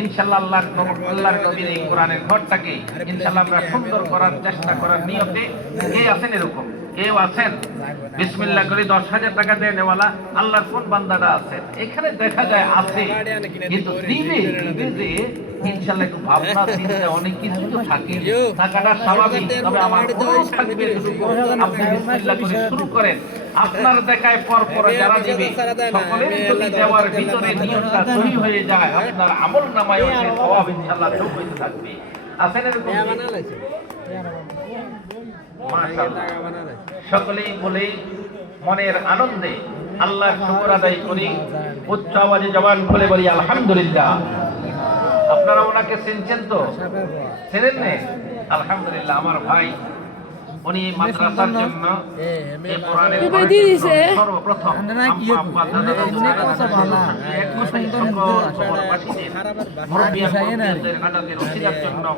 ইনশাআল্লাহ আল্লাহর নবীর এই কোরআনের ঘরটাকে ইনশাআল্লাহ আমরা সুন্দর করার চেষ্টা করার নিয়তে কে আছেন এরকম কেউ আছেন বিসমিল্লাহ করে 10,000 টাকা দেনেওয়ালা আল্লাহর কোন বান্দারা আছেন এখানে দেখা যায় আছে কিন্তু দিবে যে ইনশাআল্লাহ একটু ভাবনা চিন্তা অনেক কিছু তো থাকে টাকাটা স্বাভাবিক তবে আমার অনুরোধ থাকবে আপনি বিসমিল্লাহ করে শুরু করেন আপনার দেখায় পর যারা দিবে সকলের যদি দেওয়ার ভিতরে নিয়তটা সহি হয়ে যায় আপনার আমল নামায় ওই সওয়াব ইনশাআল্লাহ যোগ হতে থাকবে আছেন এরকম মাশাআল্লাহ সকলেই বলে মনের আনন্দে আল্লাহর শুকর আদায় করি উচ্চ আওয়াজে জবান খুলে বলি আলহামদুলিল্লাহ আপনারা ওনাকে চিনছেন তো চেনেন না আলহামদুলিল্লাহ আমার ভাই উনি মাদ্রাসার জন্য এই কোরআনের সর্বপ্রথম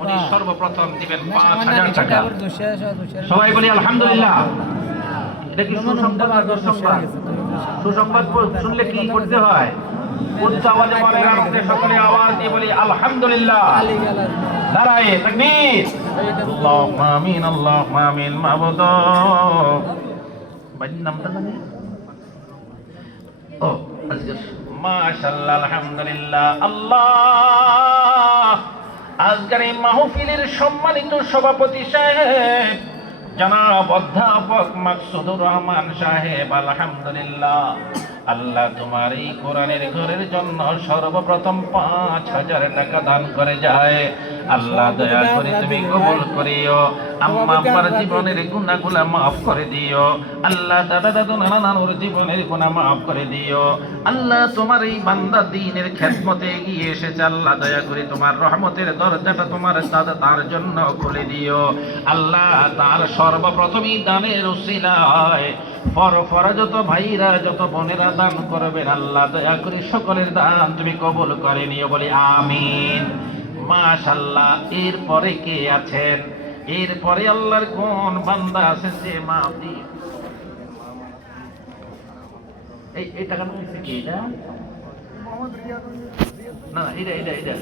উনি সর্বপ্রথম দিবেন 5,000 টাকা সবাই বলি আলহামদুলিল্লাহ এটা কি সুসংবাদ আর দুঃসংবাদ সুসংবাদ শুনলে কি করতে হয় উচ্চ আওয়াজে মনের আনন্দে সকলে আওয়াজ দিয়ে বলি আলহামদুলিল্লাহ নারায়ে তাকবীর আল্লাহুম্মা আমিন আল্লাহুম্মা আমিন মাবুদ বাড়ির নামটা জানেন ও আজকে মাশাআল্লাহ আলহামদুলিল্লাহ আল্লাহ আজকের এই মাহফিলের সম্মানিত সভাপতি সাহেব জনাব অধ্যাপক মাকসুদুর রহমান সাহেব আলহামদুলিল্লাহ আল্লাহ তোমার এই কোরআনের ঘরের জন্য সর্বপ্রথম 5,000 টাকা দান করে যায় আল্লাহ দয়া করে তুমি কবুল করিও আম্মা আব্বার জীবনের গুনাহগুলো maaf করে দিও আল্লাহ দাদা দাদু নানা নানুর জীবনের গুনাহ maaf করে দিও আল্লাহ তোমার এই বান্দা দ্বীনের খেদমতে এগিয়ে এসেছে আল্লাহ দয়া করে তোমার রহমতের দরজাটা তোমার তার জন্য খুলে দিও আল্লাহ তার সর্বপ্রথমই দানের উসিলায় যত ভাইরা যত বোনেরা দান করবেন আল্লাহ দয়া করে সকলের দান তুমি কবুল করে নিও বলি আমিন মাশাআল্লাহ এরপরে কে আছেন এরপরে আল্লাহর কোন বান্দা আছেন যে মাফি এই টাকা নিচ্ছে কি এটা না এটা